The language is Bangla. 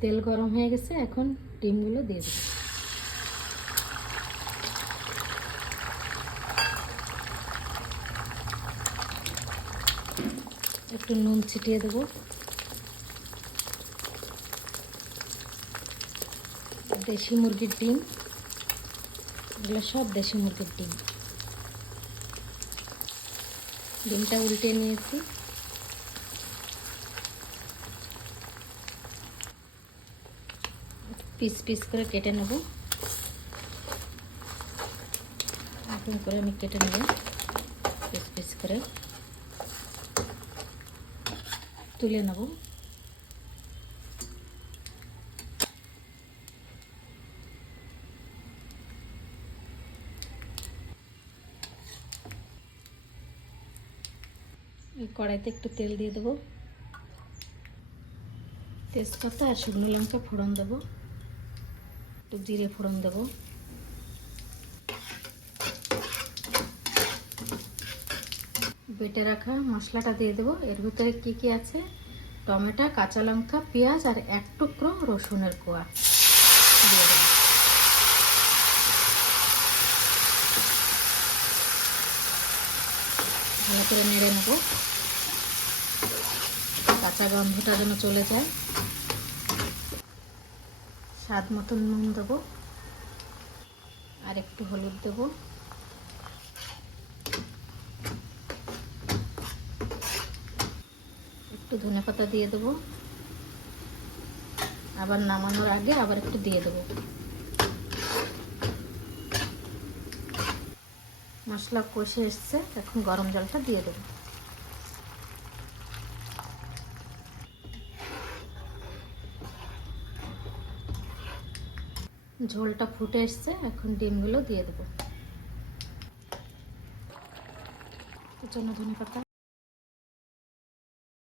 তেল গরম হয়ে গেছে, এখন ডিমগুলো দিয়ে দেবো। একটু নুন ছিটিয়ে দেবো। দেশি মুরগির ডিম, এগুলো সব দেশি মুরগির ডিম। ডিমটা উল্টে নিয়েছি। পিস পিস করে কেটে নেব। এরকম করে আমি কেটে নেব পিস পিস করে, তুলে নেব। এই কড়াইতে একটু তেল দিয়ে দেবো। তেজপাতা আর শুকনো লঙ্কা ফোড়ন দেবো। একটু জিরে ফোড়ন দেবো। বেটে রাখা মশলাটা দিয়ে দেবো। এর ভিতরে কি কি আছে? টমেটো, কাঁচা লঙ্কা, পেঁয়াজ আর এক টুকরো রসুনের কোয়া দিয়ে দেবো। ভালো করে নেড়ে নেবো, কাঁচা গন্ধটা যেন চলে যায়। স্বাদ মতন নুন দেবো আর একটু হলুদ দেবো। একটু ধনেপাতা দিয়ে দেবো। আবার নামানোর আগে আবার একটু দিয়ে দেবো। মশলা কষে এসছে, এখন গরম জলটা দিয়ে দেবো। ঝোলটা ফুটে এসছে, এখন ডিমগুলো দিয়ে দেবো। জন্য ধনেপাতা।